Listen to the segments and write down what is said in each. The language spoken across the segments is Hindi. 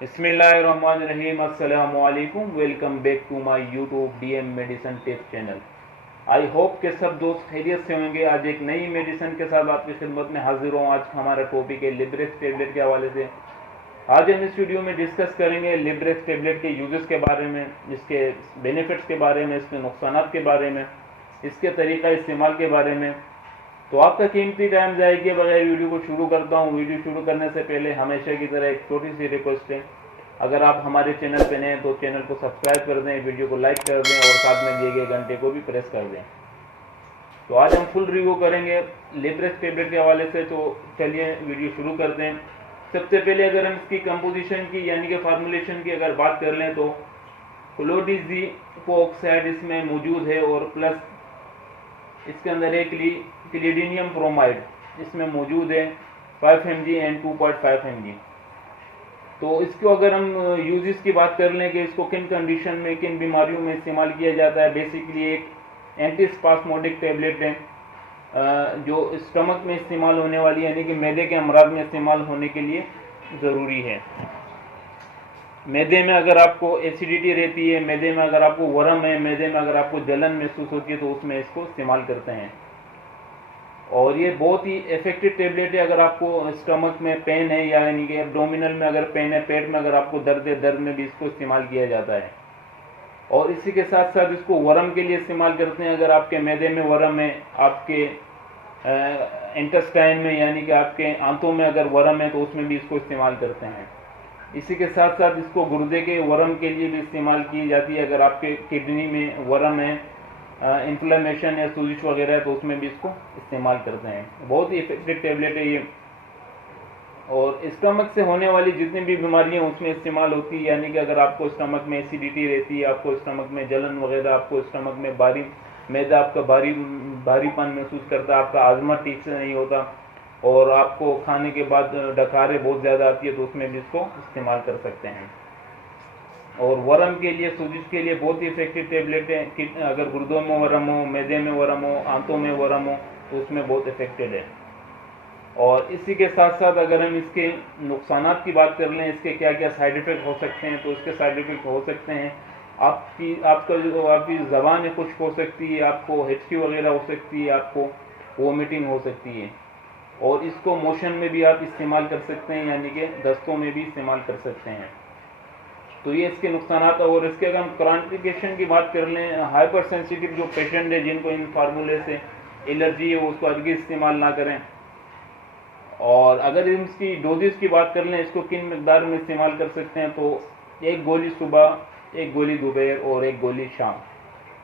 बिस्मिल्लाहिर्रहमानिर्रहीम। अस्सलामुअलैकुम। Welcome back to my YouTube DM medicine tips channel. I hope के सब दोस्त खैरियत से होंगे। आज एक नई मेडिसिन के साथ आपकी खिदमत में हाजिर हूँ। आज हमारा टॉपिक है लिब्रेक्स टेबलेट के हवाले से। आज हम इस वीडियो में डिस्कस करेंगे लिब्रेक्स टेबलेट के यूजेस के बारे में, इसके बेनिफिट्स के बारे में, इसके नुकसानात के बारे में, इसके तरीका इस्तेमाल के बारे में। तो आपका कीमती टाइम जाए किए बगैर वीडियो को शुरू करता हूँ। वीडियो शुरू करने से पहले हमेशा की तरह एक छोटी सी रिक्वेस्ट है, अगर आप हमारे चैनल पर नए हैं तो चैनल को सब्सक्राइब कर दें, वीडियो को लाइक कर दें और साथ में दिए गए घंटे को भी प्रेस कर दें। तो आज हम फुल रिव्यू करेंगे लिब्रेक्स टेबलेट के हवाले से। तो चलिए वीडियो शुरू करते हैं। सबसे पहले अगर हम इसकी कंपोजिशन की यानी कि फार्मूलेशन की अगर बात कर लें तो क्लोडिज़िपोक्साइड इसमें मौजूद है और प्लस इसके अंदर एक क्लिडिनियम ब्रोमाइड इसमें मौजूद है 5 mg एंड 2.5 mg। तो इसको अगर हम यूजेस की बात कर लें कि इसको किन कंडीशन में, किन बीमारियों में इस्तेमाल किया जाता है। बेसिकली एक एंटीस्पास्मोडिक टेबलेट है जो स्टमक में इस्तेमाल होने वाली यानी कि मैदे के अमराज में इस्तेमाल होने के लिए ज़रूरी है। मैदे में अगर आपको एसिडिटी रहती है, मैदे में अगर आपको वरम है, मैदे में अगर आपको जलन महसूस होती है तो उसमें इसको इस्तेमाल करते हैं। और ये बहुत ही इफेक्टिव टेबलेट है अगर आपको स्टमक में पेन है यानी कि एब्डोमिनल में अगर पेन है, पेट में अगर आपको दर्द है, दर्द में भी इसको इस्तेमाल किया जाता है। और इसी के साथ साथ इसको वरम के लिए इस्तेमाल करते हैं। अगर आपके मैदे में वरम है, आपके इंटेस्टाइन में यानी कि आपके आंतों में अगर वरम है तो उसमें भी इसको इस्तेमाल करते हैं। इसी के साथ साथ इसको गुर्दे के वरम के लिए भी इस्तेमाल की जाती है। अगर आपके किडनी में वरम है, इन्फ्लेमेशन या सूजिश वगैरह है तो उसमें भी इसको इस्तेमाल करते हैं। बहुत ही इफेक्टिव टेबलेट है ये। और स्टमक से होने वाली जितनी भी बीमारियां उसमें इस्तेमाल होती है यानी कि अगर आपको स्टमक में एसिडिटी रहती है, आपको स्टमक में जलन वगैरह, आपको स्टमक में भारी मैदा आपका भारीपन महसूस करता है, आपका आजमा ठीक से नहीं होता और आपको खाने के बाद डकारें बहुत ज़्यादा आती है तो उसमें भी इसको इस्तेमाल कर सकते हैं। और वरम के लिए, सूजिश के लिए बहुत ही इफेक्टिव टेबलेट है कि अगर गुर्दों में वरम हो, मैदे में वरम हो, आंतों में वरम हो तो उसमें बहुत इफेक्टिव है। और इसी के साथ साथ अगर हम इसके नुकसानात की बात कर लें, इसके क्या क्या साइड इफ़ेक्ट हो सकते हैं, तो इसके साइड इफ़ेक्ट हो सकते हैं आपकी ज़बान है खुश्क हो सकती है, आपको हिचकी वगैरह हो सकती है, आपको वोमिटिंग हो सकती है। और इसको मोशन में भी आप इस्तेमाल कर सकते हैं यानी कि दस्तों में भी इस्तेमाल कर सकते हैं। तो ये इसके नुकसानात। और इसके अगर हम कॉन्ट्राइंडिकेशन की बात कर लें, हाइपर सेंसिटिव जो पेशेंट है जिनको इन फार्मूले से एलर्जी है वो उसको हरगिज़ इस्तेमाल ना करें। और अगर इसकी डोजेस की बात कर लें, इसको किन मिकदार में इस्तेमाल कर सकते हैं तो 1 गोली सुबह, 1 गोली दोपहर और 1 गोली शाम।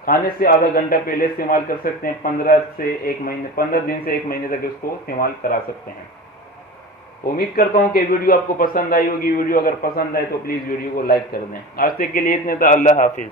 खाने से आधा घंटा पहले इस्तेमाल कर सकते हैं। 15 दिन से 1 महीने तक इसको इस्तेमाल करा सकते हैं। उम्मीद करता हूँ कि वीडियो आपको पसंद आई होगी। वीडियो अगर पसंद आए तो प्लीज़ वीडियो को लाइक कर दें। आज तक के लिए इतने था। अल्लाह हाफिज़।